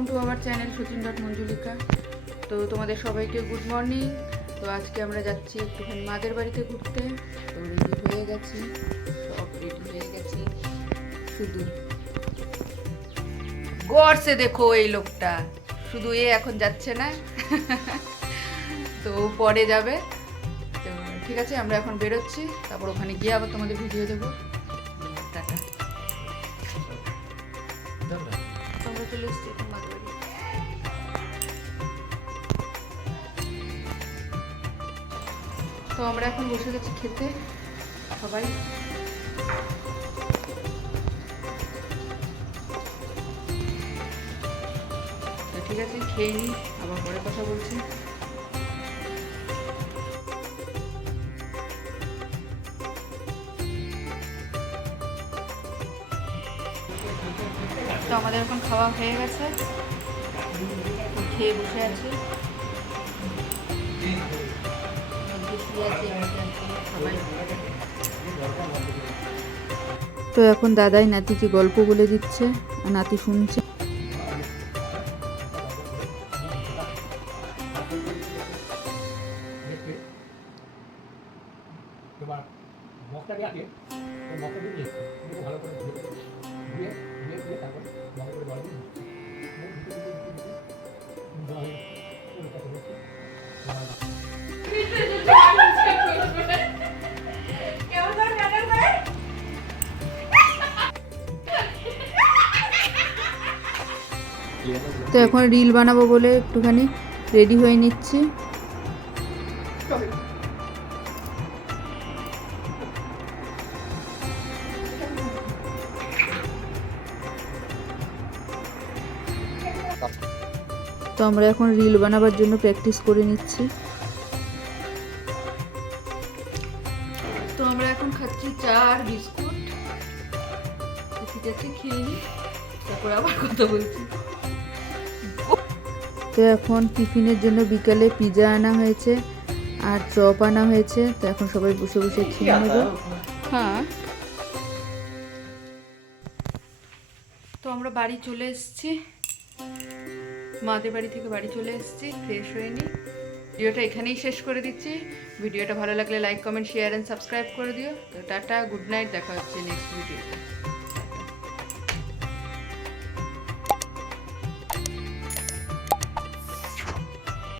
Welcome to our channel সচিন.মঞ্জুলিকা। তো তোমাদের সবাইকে গুড মর্নিং। তো আজকে আমরা যাচ্ছি একটুখানি মাদের বাড়িতে ঘুরতে। তো রেডি হয়ে গেছি, সব রেডি হয়ে গেছি, শুধু গড়ছে দেখো এই লোকটা, শুধু এ এখন যাচ্ছে না তো পরে যাবে। তো ঠিক আছে, আমরা এখন বেরোচ্ছি, তারপর ওখানে গিয়ে আবার তোমাদের ভিডিও দেবো। টাটা। আমরা চলে এসেছি এখন মাদের বাড়ি। তো আমরা এখন বসে গেছি খেতে সবাই। তো ঠিক আছে, খেয়ে নিই, আবার পরে কথা বলছি। তো আমাদের এখন খাওয়া হয়ে গেছে, খেয়ে বসে আছি। তো এখন দাদাই নাতিকে গল্প বলে দিচ্ছে, আর নাতি শুনছে। তো এখন রিল বানাবো বলে একটুখানি রেডি হয়ে নিচ্ছি। তো আমরা এখন রিল বানাবার জন্য প্র্যাকটিস করে নিচ্ছি। তো আমরা এখন খাচ্ছি চা আর বিস্কুট। ঠিক আছে, খেয়ে নিই, তারপর আবার কথা বলছি। তো এখন টিফিনের জন্য বিকালে পিৎজা আনা হয়েছে আর চপ আনা হয়েছে। তো এখন সবাই বসে বসে খেয়ে নেব। হ্যাঁ, তো আমরা বাড়ি চলে এসেছি, মাদের বাড়ি থেকে বাড়ি চলে এসেছি, ফ্রেশ হয়ে নিই। ভিডিওটা এখানেই শেষ করে দিচ্ছি। ভিডিওটা ভালো লাগলে like, comment, share and subscribe করে দিও। তো টাটা, গুড নাইট, দেখা হচ্ছে নেক্সট ভিডিওতে।